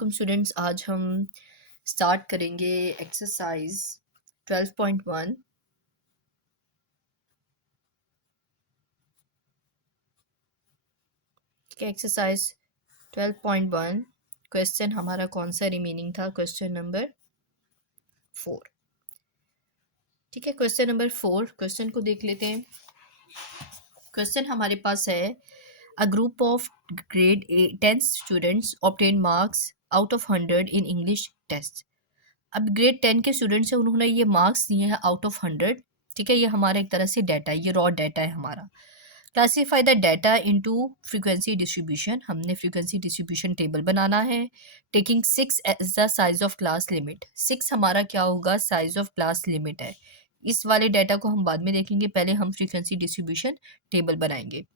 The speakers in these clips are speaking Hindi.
वालेकुम स्टूडेंट्स। आज हम स्टार्ट करेंगे एक्सरसाइज 12.1। ठीक है, एक्सरसाइज 12.1 क्वेश्चन हमारा कौन सा रिमेनिंग था? Question number 4। ठीक है, क्वेश्चन नंबर 4 क्वेश्चन को देख लेते हैं। क्वेश्चन हमारे पास है a group of grade 10 students obtain marks out of 100 in English test. अब ग्रेड 10 के स्टूडेंट्स हैं, उन्होंने ये मार्क्स दिए हैं आउट ऑफ 100। ठीक है, ये हमारा एक तरह से डाटा है, ये रॉ डाटा है हमारा। Classify the data into frequency distribution. हमने फ्रीक्वेंसी डिस्ट्रीब्यूशन टेबल बनाना है। Taking 6 as the size of class limit. 6 हमारा क्या होगा? साइज ऑफ क्लास लिमिट है। इस वाले डाटा को हम बाद में देखेंगे, पहले हम फ्रीक्वेंसी डिस्ट्रीब्यूशन टेबल बनाएंगे।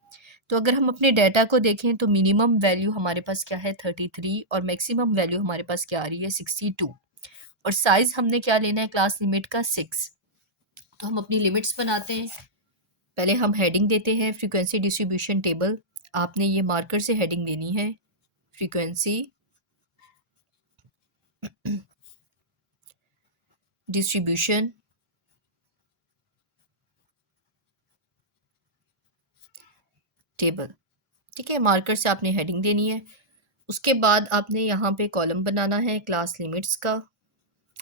तो अगर हम अपने डाटा को देखें तो मिनिमम वैल्यू हमारे पास क्या है? 33 और मैक्सिमम वैल्यू हमारे पास क्या आ रही है? 62। और साइज हमने क्या लेना है? क्लास लिमिट का 6। तो हम अपनी लिमिट्स बनाते हैं। पहले हम हेडिंग देते हैं फ्रीक्वेंसी डिस्ट्रीब्यूशन टेबल। आपने ये मार्कर से हेडिंग देनी है, फ्रीक्वेंसी डिस्ट्रीब्यूशन टेबल। ठीक है, मार्कर से आपने हेडिंग देनी है। उसके बाद आपने यहाँ पे कॉलम बनाना है क्लास लिमिट्स का।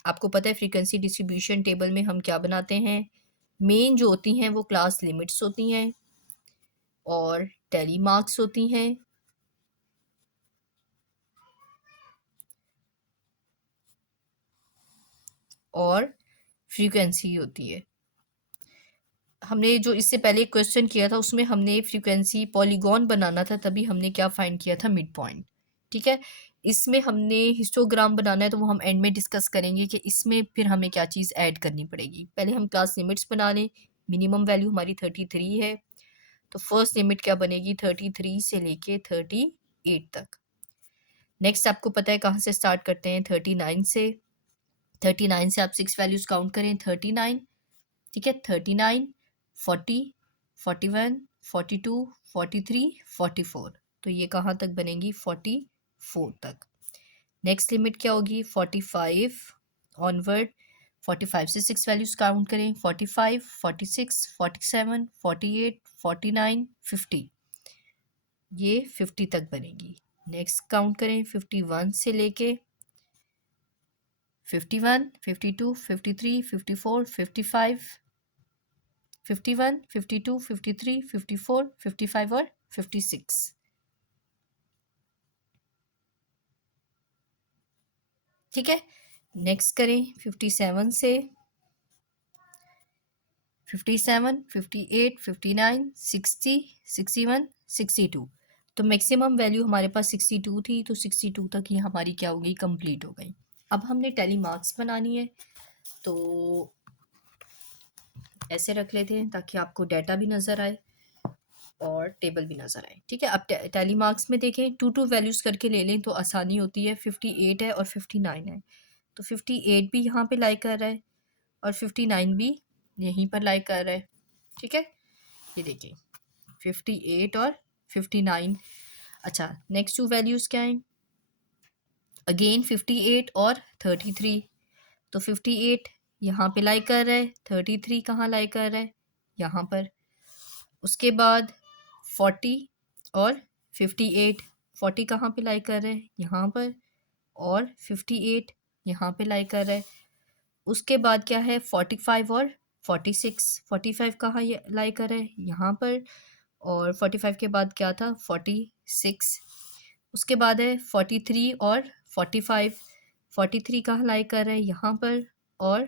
आपको पता है फ्रीक्वेंसी डिस्ट्रीब्यूशन टेबल में हम क्या बनाते हैं? मेन जो होती हैं वो क्लास लिमिट्स होती हैं और टैली मार्क्स होती हैं और फ्रीक्वेंसी होती है। हमने जो इससे पहले क्वेश्चन किया था उसमें हमने फ्रीक्वेंसी पॉलीगॉन बनाना था, तभी हमने क्या फाइंड किया था? Mid point. ठीक है, इसमें हमने हिस्टोग्राम बनाना है, तो वो हम एंड में डिस्कस करेंगे कि इसमें फिर हमें क्या चीज़ ऐड करनी पड़ेगी। पहले हम क्लास लिमिट्स बना लें। मिनिमम वैल्यू हमारी 33 है, तो फर्स्ट लिमिट क्या बनेगी? 33 से लेके 38 तक। नेक्स्ट आपको पता है कहाँ से स्टार्ट करते हैं? 39 से। 39 से आप 6 वैल्यूज काउंट करें। 39, ठीक है, 39, 40, 41, 42, 43, 44। तो ये कहाँ तक बनेगी? 44 तक। नेक्स्ट लिमिट क्या होगी? 45 ऑनवर्ड। 45 से 6 वैल्यूज काउंट करें। 45, 46, 47, 48, 49, 50। ये 50 तक बनेगी। नेक्स्ट काउंट करें 51 से लेके 51, 52, 53, 54, 55, 51, 52, 53, 54, 55 और 56। ठीक है, नेक्स्ट करें 57 से 57, 58, 59, 60, 61, 62। तो मैक्सिमम वैल्यू हमारे पास 62 थी, तो 62 तक ही हमारी क्या हो गई? कंप्लीट हो गई। अब हमने टैली मार्क्स बनानी है, तो ऐसे रख लेते हैं ताकि आपको डाटा भी नज़र आए और टेबल भी नज़र आए। ठीक है, अब टैली मार्क्स में देखें, 2 वैल्यूज़ करके ले लें तो आसानी होती है। 58 है और 59 है, तो 58 भी यहाँ पे लाई कर रहा है और 59 भी यहीं पर लाई कर रहा है। ठीक है, ये देखिए 58 और 59। अच्छा, नेक्स्ट 2 वैल्यूज़ क्या हैं? अगेन 58 और 33। तो 58 यहाँ पे लाई कर रहा है, 33 कहाँ लाई कर रहा है? यहाँ पर। उसके बाद 40 और 58। 40 कहाँ पे लाई कर रहा है? यहाँ पर। और 58 यहाँ पे लाई कर रहा है। उसके बाद क्या है? 45 और 46। 45 कहाँ ये लाई कर रहा है? यहाँ पर। और 45 के बाद क्या था? 46। उसके बाद है 43 और 45। 43 कहाँ लाई कर रहा है? यहाँ पर। और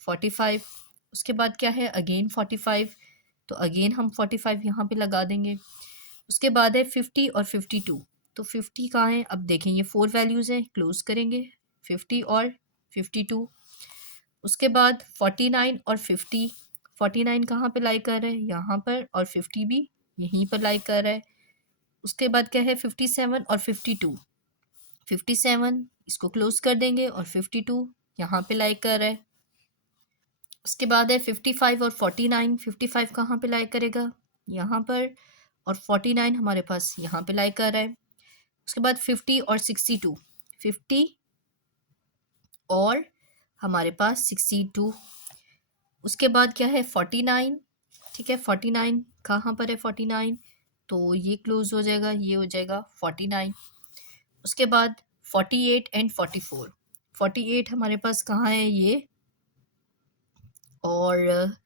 45। उसके बाद क्या है? अगेन 45, तो अगेन हम 45 यहाँ पे लगा देंगे। उसके बाद है 50 और 52। तो 50 कहाँ है? अब देखें ये 4 वैल्यूज़ हैं, क्लोज करेंगे 50 और 52। उसके बाद 49 और 50। 49 कहाँ पे लाई कर रहा है? यहाँ पर। और 50 भी यहीं पर लाई कर रहा है। उसके बाद क्या है? 57 और 52। 57 इसको क्लोज कर देंगे और 52 यहाँ पे लाई कर रहा है। उसके बाद है 55 और 49। 55 कहाँ पे लाई करेगा? यहाँ पर। और 49 हमारे पास यहाँ पे लाई कर रहा है। उसके बाद 50 और 62। 50 और हमारे पास 62। उसके बाद क्या है 49, ठीक है 49 कहाँ पर है 49, तो ये क्लोज हो जाएगा, ये हो जाएगा 49। उसके बाद 48 एंड 44, 48 हमारे पास कहाँ है ये, और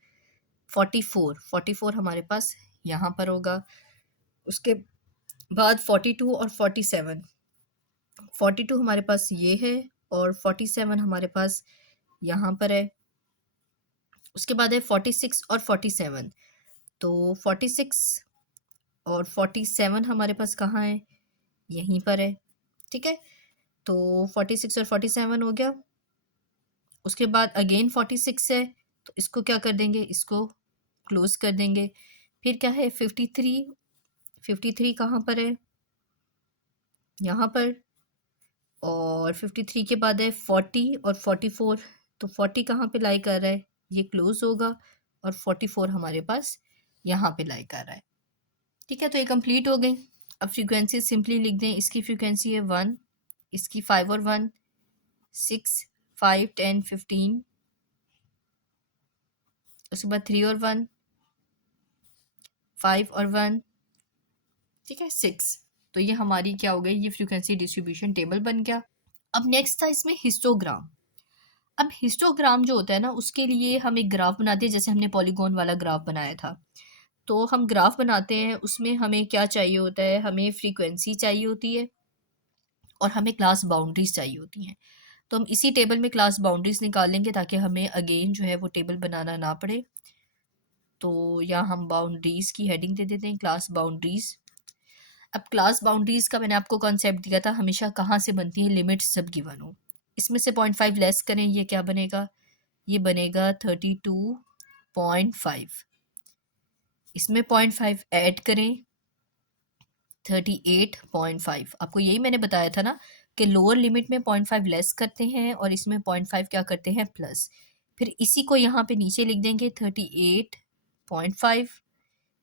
44 हमारे पास यहाँ पर होगा। उसके बाद 42 और 47, 42 हमारे पास ये है और 47 हमारे पास यहाँ पर है। उसके बाद है 46 और 47, तो 46 और 47 हमारे पास कहाँ है, यहीं पर है, ठीक है। तो 46 और 47 हो गया। उसके बाद अगेन 46 है, तो इसको क्या कर देंगे, इसको क्लोज कर देंगे। फिर क्या है 53, 53 कहाँ पर है, यहाँ पर। और 53 के बाद है 40 और 44, तो 40 कहाँ पे लाई कर रहा है, ये क्लोज होगा, और 44 हमारे पास यहाँ पे लाई कर रहा है, ठीक है। तो ये कंप्लीट हो गई। अब फ्रीक्वेंसी सिंपली लिख दें, इसकी फ्रीक्वेंसी है 1, इसकी 5 और 1 6 5 10 15, उसके बाद 3 और 1 5 और 1, ठीक है 6। तो ये हमारी क्या हो गई, ये फ्रीक्वेंसी डिस्ट्रीब्यूशन टेबल बन गया। अब नेक्स्ट था इसमें हिस्टोग्राम। अब हिस्टोग्राम जो होता है ना, उसके लिए हम एक ग्राफ बनाते हैं, जैसे हमने पॉलीगॉन वाला ग्राफ बनाया था। तो हम ग्राफ बनाते हैं, उसमें हमें क्या चाहिए होता है, हमें फ्रीक्वेंसी चाहिए होती है और हमें क्लास बाउंड्रीज चाहिए होती हैं। तो हम इसी टेबल में क्लास बाउंड्रीज निकालेंगे ताकि हमें अगेन जो है वो टेबल बनाना ना पड़े। तो यहाँ हम बाउंड्रीज की हेडिंग दे देते हैं, क्लास बाउंड्रीज। अब क्लास बाउंड्रीज का मैंने आपको कॉन्सेप्ट दिया था, हमेशा कहाँ से बनती है, लिमिट्स जब गिवन हो। इसमें से 0.5 लेस करें, ये क्या बनेगा, ये बनेगा 32.5। इसमें 0.5 ऐड करें, 38.5। आपको यही मैंने बताया था ना कि लोअर लिमिट में 0.5 लेस करते हैं और इसमें 0.5 क्या करते हैं, प्लस। फिर इसी को यहाँ पे नीचे लिख देंगे 38.5।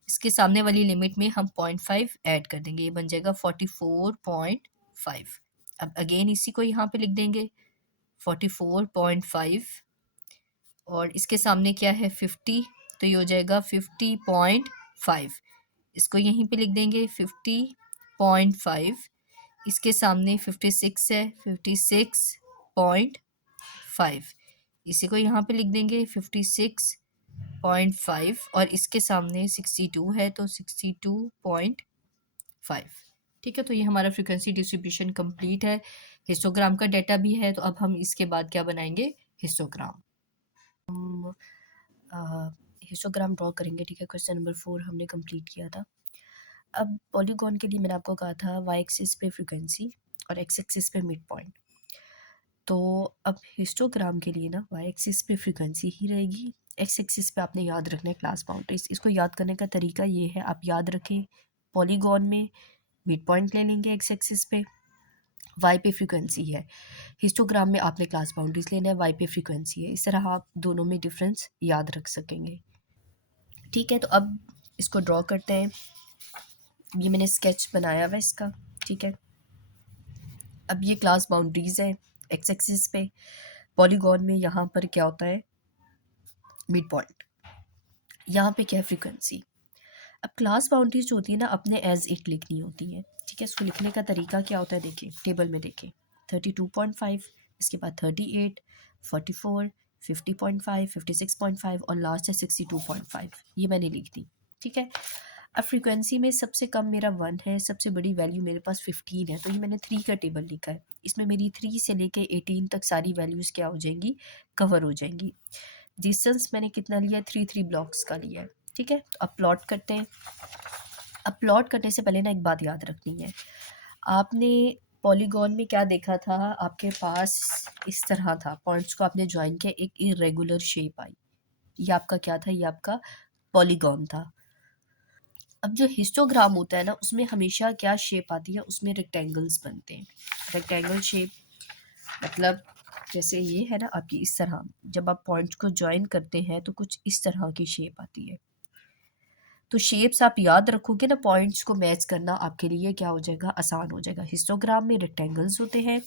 इसके सामने वाली लिमिट में हम 0.5 ऐड कर देंगे, ये बन जाएगा 44.5। अब अगेन इसी को यहाँ पे लिख देंगे 44.5 और इसके सामने क्या है 50, तो ये हो जाएगा 50.5। इसको यहीं पे लिख देंगे 50.5। इसके सामने 56 है, 56.5। इसी को यहाँ पे लिख देंगे 56.5 और इसके सामने 62 है, तो 62.5, ठीक है। तो ये हमारा फ्रीक्वेंसी डिस्ट्रीब्यूशन कंप्लीट है। हिस्टोग्राम का डाटा भी है, तो अब हम इसके बाद क्या बनाएंगे, हिस्टोग्राम। हिस्टोग्राम ड्रॉ करेंगे, ठीक है। क्वेश्चन नंबर 4 हमने कंप्लीट किया था। अब पॉलीगॉन के लिए मैंने आपको कहा था वाई एक्सिस पे फ्रीक्वेंसी और एक्स एक्सिस पे मिड पॉइंट। तो अब हिस्टोग्राम के लिए ना वाई एक्सिस पे फ्रीक्वेंसी ही रहेगी, एक्स एक्सिस पे आपने याद रखना है क्लास बाउंड्रीज। इसको याद करने का तरीका ये है, आप याद रखें पॉलीगॉन में मिड पॉइंट ले लेंगे एक्स एक्सिस पे, वाई पे फ्रीक्वेंसी है। हिस्टोग्राम में आपने क्लास बाउंड्रीज लेना है, वाई पे फ्रीक्वेंसी है। इस तरह आप दोनों में डिफरेंस याद रख सकेंगे, ठीक है। तो अब इसको ड्रॉ करते हैं। ये मैंने स्केच बनाया हुआ इसका, ठीक है। अब ये क्लास बाउंड्रीज है एक्स एक्सिस पे, पॉलीगॉन में यहाँ पर क्या होता है, मिड पॉइंट, यहाँ पे क्या है, फ्रीक्वेंसी। अब क्लास बाउंड्रीज जो होती है ना, अपने एज इट लिखनी होती है, ठीक है। इसको लिखने का तरीका क्या होता है, देखिए टेबल में देखें 32.5, इसके बाद 38, 44, 50.5, 56.5 और लास्ट है 62.5, ये मैंने लिख दी, ठीक है। अब फ्रीक्वेंसी में सबसे कम मेरा 1 है, सबसे बड़ी वैल्यू मेरे पास 15 है, तो ये मैंने 3 का टेबल लिखा है। इसमें मेरी 3 से लेके 18 तक सारी वैल्यूज़ क्या हो जाएंगी, कवर हो जाएंगी। डिस्टेंस मैंने कितना लिया है, 3 ब्लॉक्स का लिया है, ठीक है। तो अब प्लॉट करते हैं। अब प्लॉट करने से पहले ना एक बात याद रखनी है, आपने पॉलीगॉन में क्या देखा था, आपके पास इस तरह था, पॉइंट्स को आपने ज्वाइन किया, एक इरेगुलर शेप आई, ये आपका क्या था, ये आपका पॉलीगॉन था। अब जो हिस्टोग्राम होता है ना, उसमें हमेशा क्या शेप आती है, उसमें रेक्टेंगल्स बनते हैं। रेक्टेंगल शेप मतलब जैसे ये है ना आपकी, इस तरह जब आप पॉइंट्स को ज्वाइन करते हैं तो कुछ इस तरह की शेप आती है। तो शेप्स आप याद रखोगे ना, पॉइंट्स को मैच करना आपके लिए क्या हो जाएगा, आसान हो जाएगा। हिस्टोग्राम में रेक्टेंगल्स होते हैं,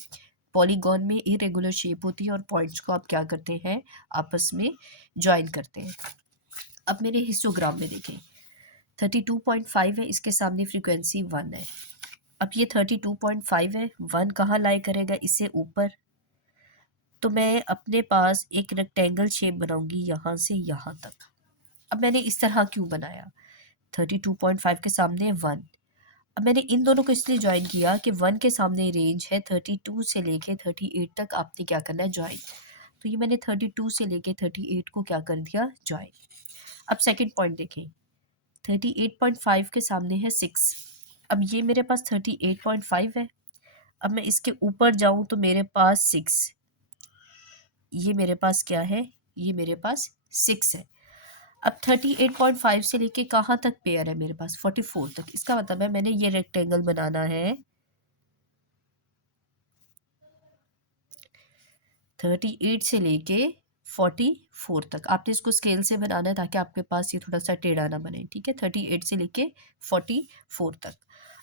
पॉलीगॉन में इरेगुलर शेप होती है और पॉइंट्स को आप क्या करते हैं, आपस में ज्वाइन करते हैं। अब मेरे हिस्टोग्राम में देखें, 32.5 है, इसके सामने फ्रीक्वेंसी 1 है। अब ये 32.5 है, 1 कहाँ लाई करेगा, इससे ऊपर। तो मैं अपने पास एक रेक्टेंगल शेप बनाऊंगी यहाँ से यहाँ तक। अब मैंने इस तरह क्यों बनाया, 32.5 के सामने 1। अब मैंने इन दोनों को इसलिए ज्वाइन किया कि 1 के सामने रेंज है 32 से लेके 38 तक, आपने क्या करना है, ज्वाइन। तो ये मैंने 32 से लेके 38 को क्या कर दिया, ज्वाइन। अब सेकंड पॉइंट देखें, 38.5 के सामने है 6। अब ये मेरे पास 38.5 है। अब मैं इसके ऊपर जाऊं तो मेरे पास 6, ये मेरे पास क्या है, ये मेरे पास 6 है। अब 38.5 से लेके कहाँ तक पेयर है मेरे पास, 44 तक। इसका मतलब है मैंने ये रेक्टेंगल बनाना है 38 से लेके 44 तक। आपने इसको स्केल से बनाना है ताकि आपके पास ये थोड़ा सा टेढ़ा ना बने, ठीक है। 38 से लेके 44 तक।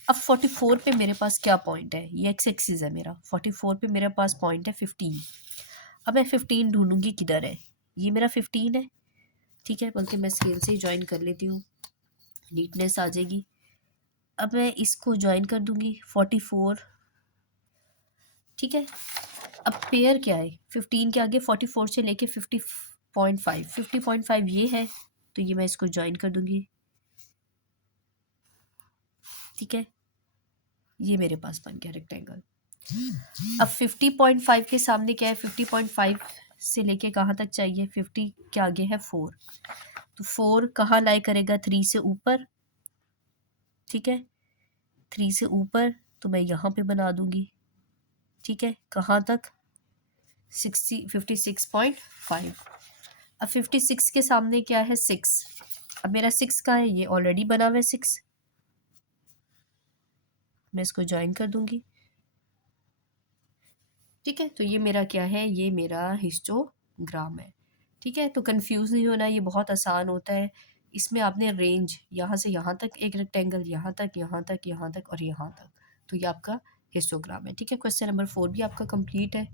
अब 44 पे मेरे पास क्या पॉइंट है, ये एक्स एक्सिस है मेरा। 44 पे मेरे पास पॉइंट है 15। अब मैं 15 ढूंढूंगी किधर है, ये मेरा 15 है, ठीक है। बल्कि मैं स्केल से ही ज्वाइन कर लेती हूँ, नीटनेस आ जाएगी। अब मैं इसको ज्वाइन कर दूंगी 44, ठीक है। अब पेयर क्या है, 15 के आगे 44 से लेके 50.5, 50.5 ये है, तो ये मैं इसको ज्वाइन कर दूंगी, ठीक है। ये मेरे पास बन गया रेक्टेंगल। अब 50.5 के सामने क्या है, 50.5 से लेके कहाँ तक चाहिए, 50 के आगे है 4। तो 4 कहाँ लाई करेगा, 3 से ऊपर, ठीक है। 3 से ऊपर तो मैं यहाँ पे बना दूंगी, ठीक है। कहाँ तक, 56.5। अब 56 के सामने क्या है, 6। अब मेरा 6 का है, ये ऑलरेडी बना हुआ है 6, मैं इसको ज्वाइन कर दूंगी, ठीक है। तो ये मेरा क्या है, ये मेरा हिस्टोग्राम है, ठीक है। तो कंफ्यूज नहीं होना, ये बहुत आसान होता है। इसमें आपने रेंज यहाँ से यहाँ तक एक रेक्टेंगल, यहाँ तक, यहाँ तक, यहाँ तक और यहाँ तक, तो ये आपका हिस्टोग्राम है, ठीक है। क्वेश्चन नंबर 4 भी आपका कंप्लीट है।